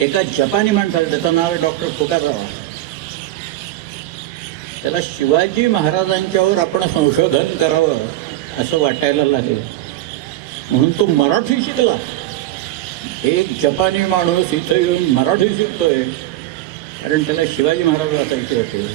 एका जपानी माणसाला, त्याचं नाव आहे डॉक्टर फुकासावा, त्याला शिवाजी महाराजांच्यावर आपण संशोधन करावं असं वाटायला लागलं, म्हणून तो मराठी शिकला. एक जपानी माणूस इथं येऊन मराठी शिकतोय कारण त्याला शिवाजी महाराज वाचायचे होते.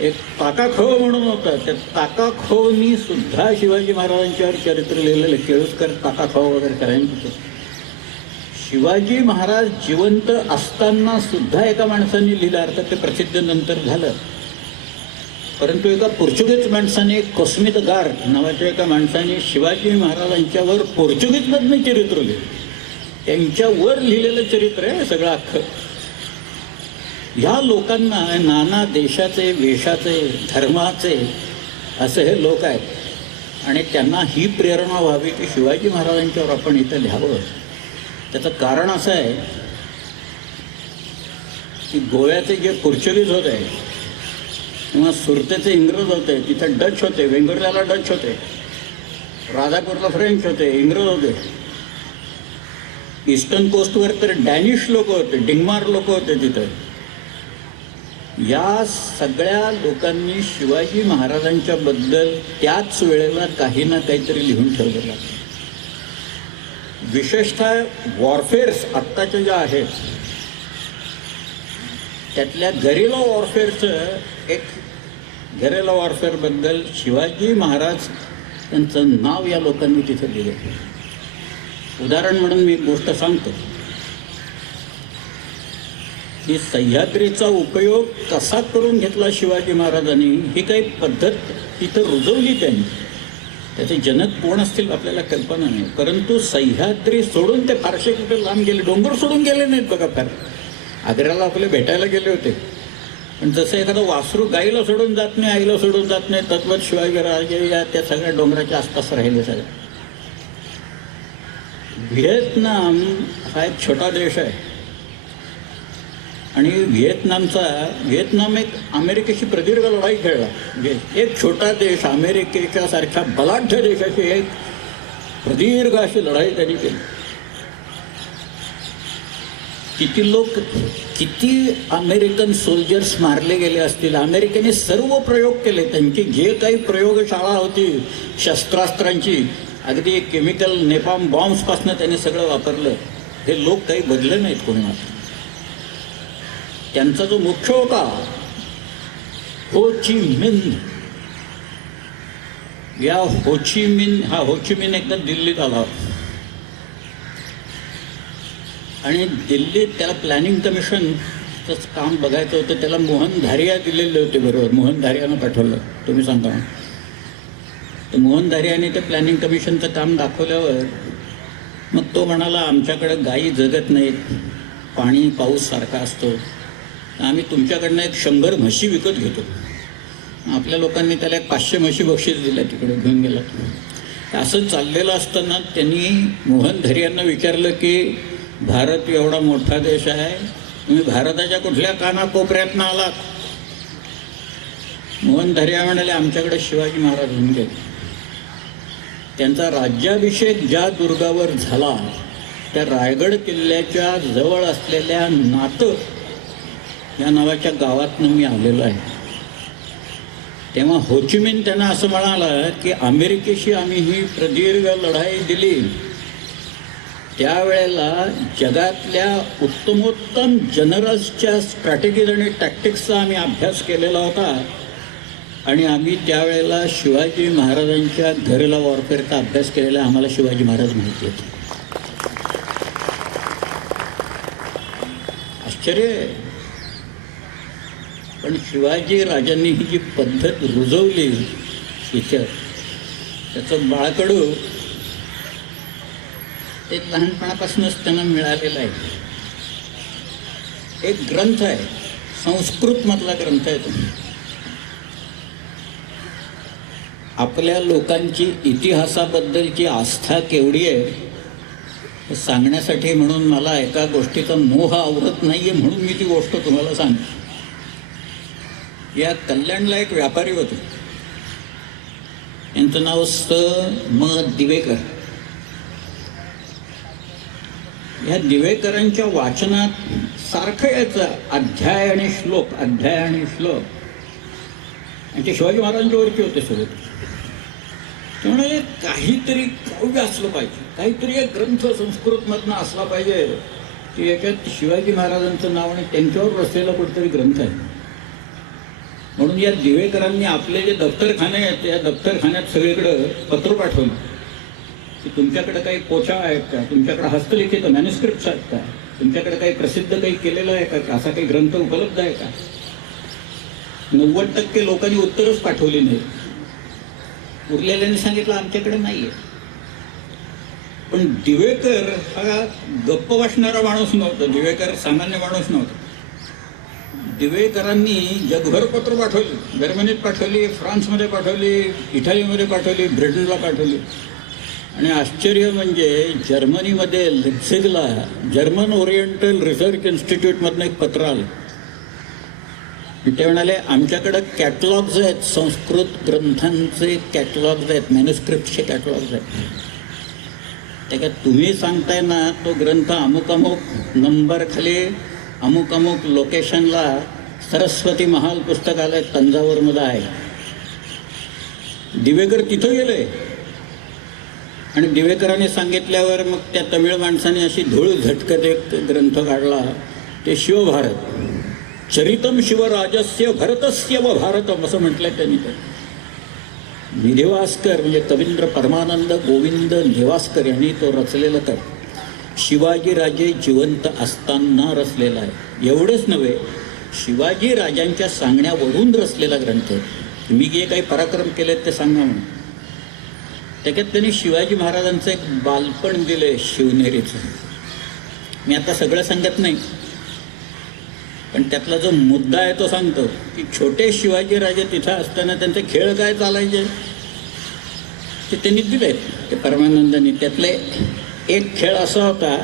एक ताकाखोव म्हणून होता, त्या ताकाखोवनी सुद्धा शिवाजी महाराजांच्यावर चरित्र लिहिलेलं. केळुसकर ताकाखोव वगैरे करायचं. शिवाजी महाराज जिवंत असताना सुद्धा एका माणसाने लिहिलं, अर्थात ते प्रसिद्ध नंतर झालं, परंतु एका पोर्चुगीज माणसाने, कोस्मित गार नावाच्या एका माणसाने शिवाजी महाराजांच्यावर पोर्चुगीजमधनं चरित्र लिहिलं. त्यांच्यावर लिहिलेलं चरित्र आहे सगळं अख्खं. ह्या लोकांना नाना देशाचे, वेशाचे, धर्माचे असे हे लोक आहेत आणि त्यांना ही प्रेरणा व्हावी की शिवाजी महाराजांच्यावर आपण इथं लिहावं. त्याचं कारण असं आहे की गोव्याचे जे पोर्चुगीज होते किंवा सुरतेचे इंग्रज होते, तिथं डच होते, वेंगुर्ल्याला डच होते, राजापूरला फ्रेंच होते, इंग्रज होते, ईस्टर्न कोस्टवर तर डॅनिश लोक होते, डिंगमार लोक होते तिथं. या सगळ्या लोकांनी शिवाजी महाराजांच्या बद्दल त्याच वेळेला काही ना काहीतरी लिहून ठेवलेलं. विशेषतः वॉरफेअर्स आत्ताच्या ज्या आहेत त्यातल्या गेरिला वॉरफेअरचं, एक गेरिला वॉरफेअरबद्दल शिवाजी महाराज यांचं नाव या लोकांनी तिथे दिलं. उदाहरण म्हणून मी एक गोष्ट सांगतो की सह्याद्रीचा उपयोग कसा करून घेतला शिवाजी महाराजांनी, ही काही पद्धत तिथं रुजवली त्यांनी. त्याचे जनक कोण असतील आपल्याला कल्पना नाही, परंतु सह्याद्री सोडून ते फारसे कुठे लांब गेले, डोंगर सोडून गेले नाहीत बघा. फार आग्र्याला आपले भेटायला गेले होते, पण जसं एखादं वासरू गाईला सोडून जात नाही, आईला सोडून जात नाही, तद्वत शिवाजी राजे या त्या सगळ्या डोंगराच्या आसपास राहिले सगळे. व्हिएतनाम हा एक छोटा देश आहे आणि व्हिएतनाम एक अमेरिकेशी प्रदीर्घ लढाई खेळला. म्हणजे एक छोटा देश अमेरिकेच्या सारख्या बलाढ्य देशाची एक प्रदीर्घ अशी लढाई त्यांनी केली. किती अमेरिकन सोल्जर्स मारले गेले असतील. अमेरिकेने सर्व प्रयोग केले, त्यांची जे काही प्रयोगशाळा होती शस्त्रास्त्रांची, अगदी केमिकल नेपाम बॉम्ब्सपासून त्यांनी सगळं वापरलं. हे लोक काही बदले नाहीत कोणी मात्र. त्यांचा जो मुख्य होता हो ची मिन्ह, या हो ची मिन्ह एकदा दिल्लीत आला आणि दिल्लीत त्याला प्लॅनिंग कमिशनचं काम बघायचं होतं. त्याला मोहन धारिया दिलेले होते बरोबर, मोहन धारियानं पाठवलं, तुम्ही सांगा. तर मोहन धारियाने ते प्लॅनिंग कमिशनचं काम दाखवल्यावर मग तो म्हणाला, आमच्याकडे गायी जगत नाहीत, पाणी पाऊस सारखा असतो, आम्ही तुमच्याकडनं 100 म्हशी विकत घेतो. आपल्या लोकांनी त्याला 500 म्हशी बक्षीस दिल्या, तिकडे घेऊन गेला. असं चाललेलं असताना त्यांनी मोहन धारियांना विचारलं की भारत एवढा मोठा देश आहे, तुम्ही भारताच्या कुठल्या कानाकोपऱ्यातनं आलात? मोहन धारिया म्हणाले, आमच्याकडे शिवाजी महाराज होऊन गेले. त्यांचा राज्याभिषेक ज्या दुर्गावर झाला त्या रायगड किल्ल्याच्या जवळ असलेल्या नातं या नावाच्या गावातनं मी आलेलो आहे. तेव्हा हो ची मिन्ह त्यांना असं म्हणाला की अमेरिकेशी आम्ही ही प्रदीर्घ लढाई दिली, त्यावेळेला जगातल्या उत्तमोत्तम जनरल्सच्या स्ट्रॅटेजीज आणि टॅक्टिक्सचा आम्ही अभ्यास केलेला होता आणि आम्ही त्यावेळेला शिवाजी महाराजांच्या गेरिला वॉरफेअरचा अभ्यास केलेला, आम्हाला शिवाजी महाराज माहिती होते. आश्चर्य. पण शिवाजी राजांनी ही जी पद्धत रुजवली इथं, त्याचं बाळकडू ते लहानपणापासूनच त्यांना मिळालेलं आहे. एक ग्रंथ आहे, संस्कृतमधला ग्रंथ आहे तो. आपल्या लोकांची इतिहासाबद्दलची आस्था केवढी आहे हे सांगण्यासाठी, म्हणून मला एका गोष्टीचा मोह आवरत नाही आहे म्हणून मी ती गोष्ट तुम्हाला सांगतो. या कल्याणला एक व्यापारी होते, यांचं नाव स म दिवेकर. ह्या दिवेकरांच्या वाचनात सारखं यायचं अध्याय आणि श्लोक, अध्याय आणि श्लोक. आणि ते शिवाजी महाराजांच्यावरती होते सगळे. त्यामुळे काहीतरी काव्य असलं पाहिजे, काहीतरी एक ग्रंथ संस्कृतमधनं असला पाहिजे की याच्यात शिवाजी महाराजांचं नाव आणि त्यांच्यावर रचलेला कुठेतरी ग्रंथ आहे. म्हणून या दिवेकरांनी आपले जे दफ्तरखाने आहेत त्या दफ्तरखान्यात सगळीकडं पत्र पाठवलं की तुमच्याकडे काही पोछा आहेत का, तुमच्याकडे हस्तलिखित मॅन्युस्क्रिप्ट्स आहेत का, तुमच्याकडे काही प्रसिद्ध काही केलेलं आहे का, असा काही ग्रंथ उपलब्ध आहे का. 90% लोकांनी उत्तरच पाठवली नाही. उरलेल्यांनी सांगितलं आमच्याकडे नाही आहे. पण दिवेकर हा गप्प बसणारा माणूस नव्हता. दिवेकर सामान्य माणूस नव्हता. दिवेकरांनी जगभर पत्र पाठवली, जर्मनीत पाठवली, फ्रान्समध्ये पाठवली, इटालीमध्ये पाठवली, ब्रिटनला पाठवली. आणि आश्चर्य म्हणजे जर्मनीमध्ये लिप्झिगला जर्मन ओरिएंटल रिसर्च इन्स्टिट्यूटमधनं एक पत्र आलं. ते म्हणाले आमच्याकडं कॅटलॉग्स आहेत, संस्कृत ग्रंथांचे कॅटलॉग्स आहेत, मॅन्युस्क्रिप्टचे कॅटलॉग्स आहेत. त्याच्यात तुम्ही सांगताय ना तो ग्रंथ अमुक अमुक नंबर खाली अमुक अमुक लोकेशनला सरस्वती महाल पुस्तकालय तंजावरमध्ये आहे. दिवेकर तिथं गेले आणि दिवेकरांनी सांगितल्यावर मग त्या तमिळ माणसाने अशी धूळ झटकत एक ग्रंथ काढला. ते शिवभारत, चरितम शिवराजस्य भरतस्य व भारतम असं म्हटलंय त्यांनी. तर निधेवास्कर म्हणजे कवींद्र परमानंद गोविंद नेवास्कर यांनी तो रचलेला तर शिवाजीराजे जिवंत असताना रचलेला आहे. एवढंच नव्हे, शिवाजी राजांच्या सांगण्यावरून रचलेला ग्रंथ. मी जे काही पराक्रम केले ते सांगा म्हणून. त्याच्यात त्यांनी शिवाजी महाराजांचं एक बालपण दिले शिवनेरीचं. मी आता सगळं सांगत नाही, पण त्यातला जो मुद्दा आहे तो सांगतो की छोटे शिवाजीराजे तिथं असताना त्यांचे खेळ काय चालायचे ते त्यांनी दिले ते परमानंदांनी. त्यातले एक खेळ असा होता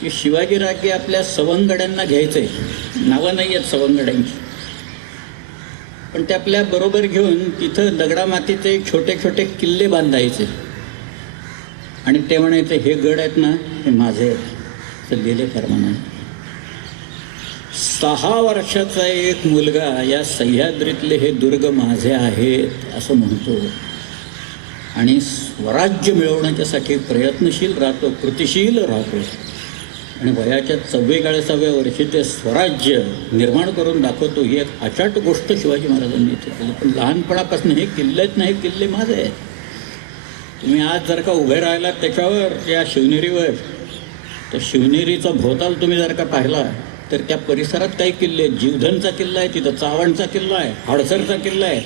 की शिवाजीराजे आपल्या सवंगड्यांना घ्यायचे. नावं नाही आहेत सवंगड्यांची, पण ते आपल्या बरोबर घेऊन तिथं दगडामातीचे छोटे छोटे किल्ले बांधायचे. आणि ते म्हणायचे हे गड आहेत ना हे माझे आहेत. तर दिले परमानंद. 6 वर्षाचा एक मुलगा या सह्याद्रीतले हे दुर्ग माझे आहेत असं म्हणतो आणि स्वराज्य मिळवण्याच्यासाठी प्रयत्नशील राहतो, कृतिशील राहतो. आणि वयाच्या 44व्या वर्षी ते स्वराज्य निर्माण करून दाखवतो. ही एक अचाट गोष्ट शिवाजी महाराजांनी इथे केली. पण लहानपणापासून हे किल्लेच नाही, किल्ले माझे आहेत. तुम्ही आज जर का उभे राहिलात त्याच्यावर त्या शिवनेरीवर, तर शिवनेरीचा भोवताल तुम्ही जर का पाहिला तर त्या परिसरात काही किल्ले आहेत. जीवधनचा किल्ला आहे, तिथं चावणचा किल्ला आहे, हडसरचा किल्ला आहे,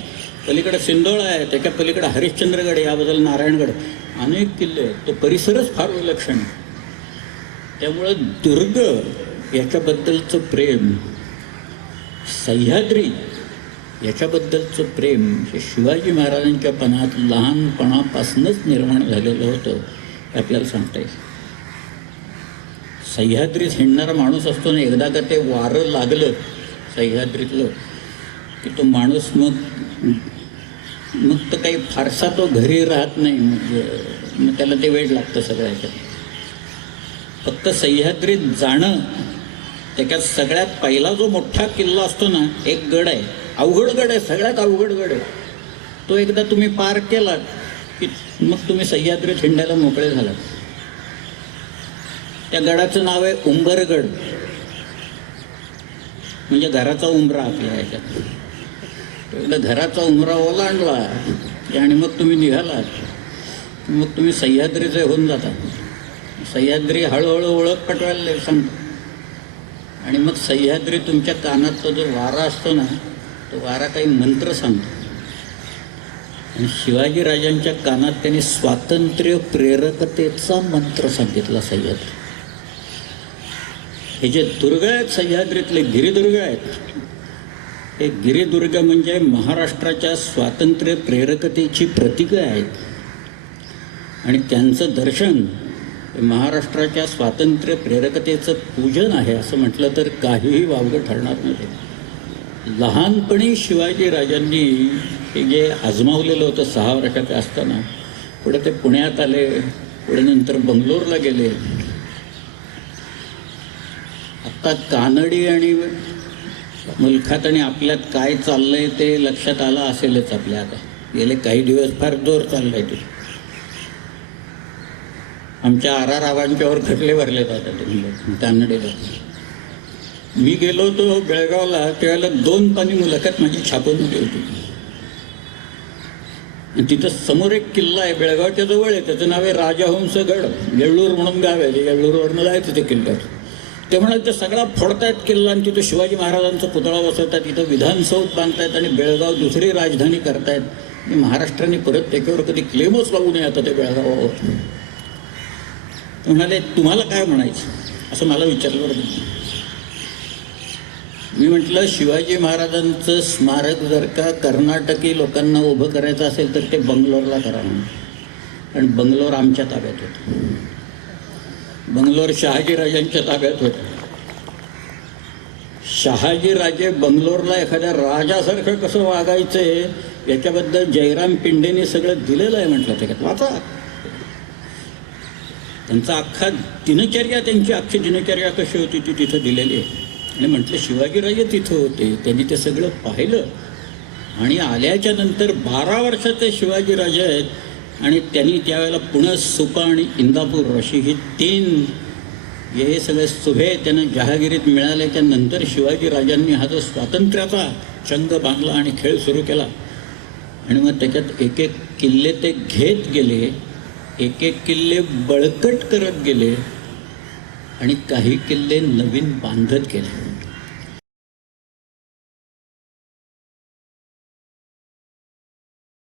पलीकडे सिंदोळा आहे, त्याच्या पलीकडे हरिश्चंद्रगड, याबद्दल नारायणगड, अनेक किल्ले आहेत. तो परिसरच फार विलक्षण आहे. त्यामुळं दुर्ग याच्याबद्दलचं प्रेम, सह्याद्री याच्याबद्दलचं प्रेम हे शिवाजी महाराजांच्या पणात लहानपणापासूनच निर्माण झालेलं होतं हे आपल्याला सांगता येईल. सह्याद्रीत हिंडणारा माणूस असतो ना, एकदा का ते वारं लागलं सह्याद्रीतलं की तो माणूस मग तर काही फारसा तो घरी राहत नाही. मग त्याला ते वेळ लागतं सगळ्याच्या. फक्त सह्याद्रीत जाणं, त्याच्यात सगळ्यात पहिला जो मोठा किल्ला असतो ना, एक गड आहे, अवघड गड आहे, सगळ्यात अवघड गड आहे. तो एकदा तुम्ही पार केलात की मग तुम्ही सह्याद्रीत हिंडायला मोकळे झालात. त्या गडाचं नाव आहे उंबरगड, म्हणजे घराचा उंबरा आपल्या ह्याच्यात. एकदा घराचा उंबरा ओलांडला आणि मग तुम्ही निघालात, मग तुम्ही सह्याद्रीचे होऊन जाता. सह्याद्री हळूहळू ओळख पटवायला सांगतो. आणि मग सह्याद्री तुमच्या कानात तो जो वारा असतो ना, तो वारा काही मंत्र सांगतो. आणि शिवाजी राजांच्या कानात त्यांनी स्वातंत्र्य प्रेरकतेचा मंत्र सांगितला. सह्याद्री हे जे दुर्ग आहेत सह्याद्रीतले गिरिदुर्ग आहेत, हे गिरिदुर्ग म्हणजे महाराष्ट्राच्या स्वातंत्र्य प्रेरकतेची प्रतीकं आहेत. आणि त्यांचं दर्शन महाराष्ट्राच्या स्वातंत्र्य प्रेरकतेचं पूजन आहे असं म्हटलं तर काहीही वावगं ठरणार नाही. लहानपणी शिवाजी राजांनी हे जे आजमावलेलं होतं 6 वर्षाचे असताना, पुढे ते पुण्यात आले, पुढे नंतर बंगलोरला गेले आत्ता कानडी आणि मुलखात आणि आपल्यात काय चाललंय ते लक्षात आलं असेलच आपल्या. आता गेले काही दिवस फार जोर चाललाय ते. आमच्या आरारावांच्यावर खटले भरले जातात कानडीला. मी गेलो होतो बेळगावला, त्यावेळेला 2 पानी मुलाखत माझी छापून होती. आणि तिथं समोर एक किल्ला आहे, बेळगावच्या जवळ आहे, त्याचं नाव आहे राजहंसगड. येळ्ळूर म्हणून गाव आहे, येळ्ळूरवरनं जायचं ते किल्ल्यात. ते म्हणाले ते सगळा फोडतायत किल्ला आणि तिथं शिवाजी महाराजांचा पुतळा बसवतात, तिथं विधानसौध बांधतायत आणि बेळगाव दुसरी राजधानी करतायत. महाराष्ट्राने परत त्याच्यावर कधी क्लेमच लावू नये आता ते बेळगावावर. ते म्हणाले तुम्हाला काय म्हणायचं असं मला विचारलं बरं. मी म्हटलं शिवाजी महाराजांचं स्मारक जर का कर्नाटकी लोकांना उभं करायचं असेल तर ते बंगलोरला करा म्हणून. कारण बंगलोर आमच्या ताब्यात होतं, बंगलोर शहाजीराजांच्या ताब्यात होतं. शहाजीराजे बंगलोरला एखाद्या राजासारखं कसं वागायचंय याच्याबद्दल जयराम पिंडेने सगळं दिलेलं आहे म्हटलं. त्याच्यात वाचा. त्यांचा अख्खा दिनचर्या, त्यांची अख्खी दिनचर्या कशी होती ती तिथं दिलेली आहे. आणि म्हटलं शिवाजीराजे तिथं होते, त्यांनी ते सगळं पाहिलं. आणि आल्याच्या नंतर 12 वर्षाचे शिवाजीराजे आहेत आणि त्यांनी त्यावेळेला पुणे, सुपा आणि इंदापूर अशी ही 3 हे सगळे सुभे त्यांना जहागिरीत मिळाल्याच्या नंतर शिवाजीराजांनी हा जो स्वातंत्र्याचा चंग बांधला आणि खेळ सुरू केला. आणि मग त्याच्यात एक एक किल्ले ते घेत गेले, एक एक किल्ले बळकट करत गेले आणि काही किल्ले नवीन बांधत गेले.